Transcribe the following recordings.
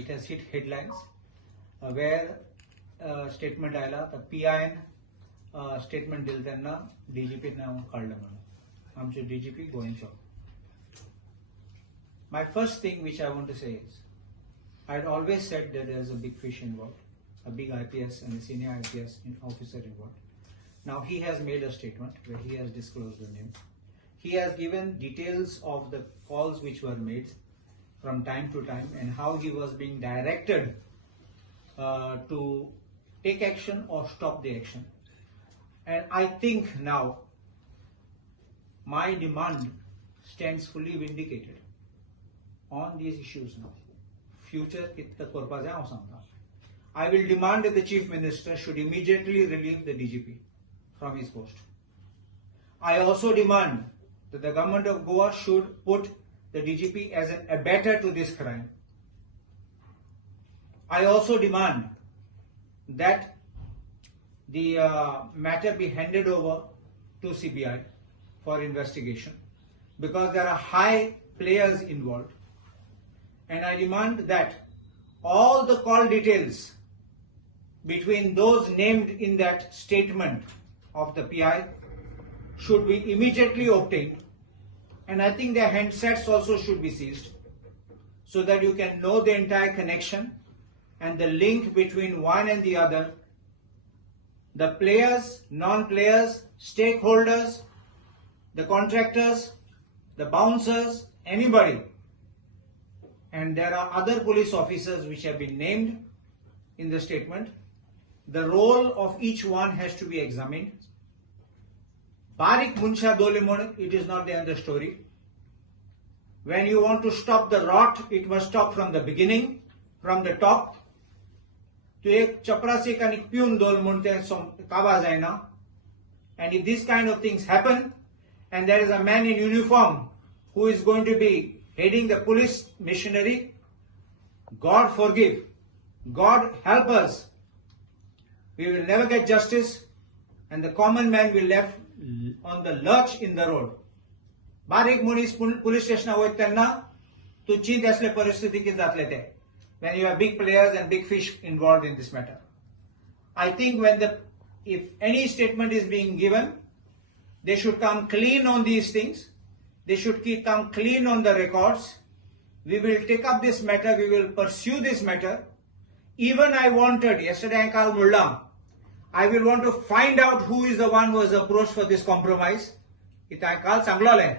it has hit headlines where statement आयला तर PIN statement दिल त्यांना DGP नाव काढलं म्हणून आमचे DGP going job. My first thing which I want to say is I had always said that there is a big fish involved, a big IPS and a senior IPS officer involved. Now he has made a statement where he has disclosed the name. He has given details of the calls which were made from time to time and how he was being directed to take action or stop the action. And I think now my demand stands fully vindicated on these issues now. Future I will demand that the Chief Minister should immediately relieve the DGP from his post. I also demand that the government of Goa should put the DGP as an abettor to this crime. I also demand that the matter be handed over to CBI for investigation because there are high players involved. And I demand that all the call details between those named in that statement of the PI should be immediately obtained. And I think their handsets also should be seized so that you can know the entire connection and the link between one and the other. The players, non-players, stakeholders, the contractors, the bouncers, anybody. And there are other police officers which have been named in the statement. The role of each one has to be examined. Barik Munsha Dolimon, it is not the end of the story. When you want to stop the rot, it must stop from the beginning, from the top. To ek chaprasi ka nikpyun dolmun te kaba zaina. And if these kind of things happen, and there is a man in uniform who is going to be heading the police machinery, God forgive, God help us. We will never get justice and the common man will left on the lurch in the road. Barik munis police station hoy त्यांना तुच्ची असले परिस्थिती की जातले ते when you have big players and big fish involved in this matter. I think if any statement is being given, they should come clean on these things. They should come clean on the records. We will take up this matter. We will pursue this matter. Even I wanted, yesterday I called Mullah, I will want to find out who is the one who was approached for this compromise. It I called Sanglole.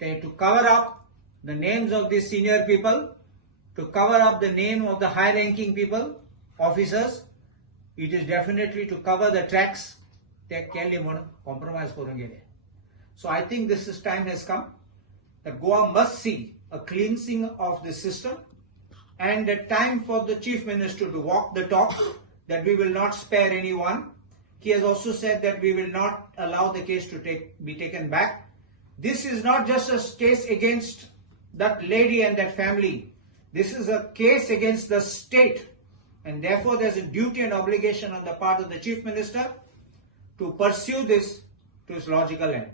To cover up the names of these senior people, to cover up the name of the high-ranking people, officers. It is definitely to cover the tracks. Compromise. So I think time has come that Goa must see a cleansing of the system and the time for the Chief Minister to walk the talk, that we will not spare anyone. He has also said that we will not allow the case to be taken back. This is not just a case against that lady and that family. This is a case against the state, and therefore there's a duty and obligation on the part of the Chief Minister to pursue this to its logical end.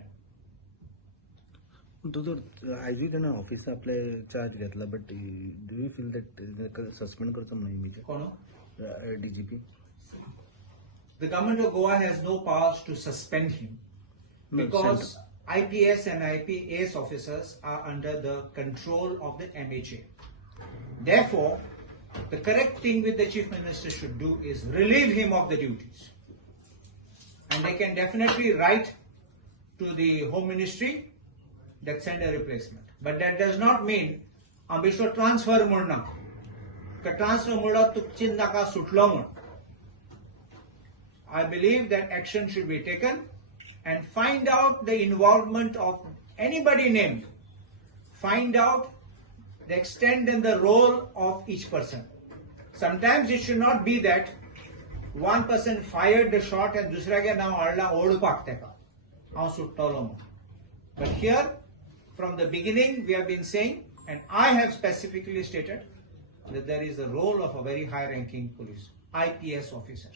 IG त्यांना office आपले charge घेतला but do you feel that suspend करतो म्हणून immediate कोण DGP? The government of Goa has no powers to suspend him because IPS and IPAS officers are under the control of the MHA. Therefore, the correct thing which the Chief Minister should do is relieve him of the duties. And they can definitely write to the Home Ministry that send a replacement. But that does not mean ambisho transfer murna. Ka transfer murda tukchin naka sutlo mun. I believe that action should be taken and find out the involvement of anybody named. Find out the extent and the role of each person. Sometimes it should not be that one person fired the shot and dusra ke naam arla odu pakte ka. But here, from the beginning, we have been saying, and I have specifically stated, that there is a role of a very high-ranking police, IPS officer.